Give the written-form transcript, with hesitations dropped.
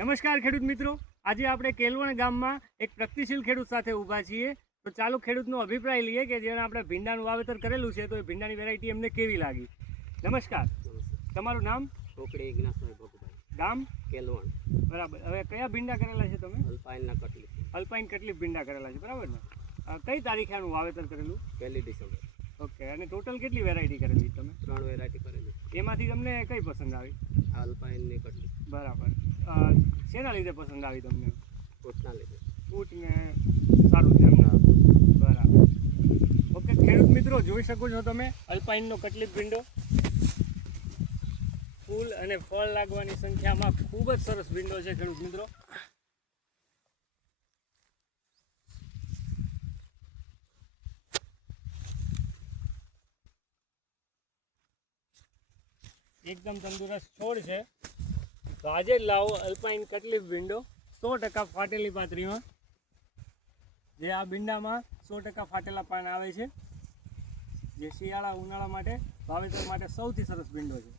નમસ્કાર ખેડૂત મિત્રો, આજે આપણે કેલવણ ગામમાં એક પ્રગતિશીલ ખેડૂત સાથે ઊભા છીએ. તો ચાલો ખેડૂતનો અભિપ્રાય લઈએ કે જેણે આપણે ભીંડાનું વાવેતર કરેલું છે તો એ ભીંડાની વેરાયટી એમને કેવી લાગી. નમસ્કાર, તમારું નામ? કોકડી ઇગ્નાસભાઈ ભોગભાઈ, ગામ કેલવણ. બરાબર. હવે કયા ભીંડા કરેલા છે તમે? અલ્પાઇનના કટલી. અલ્પાઇન કટલી ભીંડા કરેલા છે, બરાબર ને? કઈ તારીખે આનું વાવેતર કરેલું? 1 ડિસેમ્બર. ઓકે. અને ટોટલ કેટલી વેરાયટી કરેલી તમે? 3 વેરાયટી કરેલી. એમાંથી તમને કઈ પસંદ આવી? આ અલ્પાઇનની કટલી. બરાબર. શેના લીધે પસંદ આવી તમને? ફૂટના લીધે. ફૂટને સારું છે એમને? બરાબર. ઓકે ખેડૂત મિત્રો, જોઈ શકો છો તમે અલ્પાઇનનો કટલી ભીંડો. ફૂલ અને ફળ લાગવાની સંખ્યામાં ખૂબ જ સરસ ભીંડો છે ખેડૂત મિત્રો. એકદમ તંદુરસ્ત છોડ છે. તો આજે જ લાવો અલ્પાઇન કટલીફ ભીંડો 100% ફાટેલી પાતળીમાં. જે આ ભીંડામાં 100% ફાટેલા પાન આવે છે, જે શિયાળા ઉનાળા માટે વાવેતર માટે સૌથી સરસ ભીંડો છે.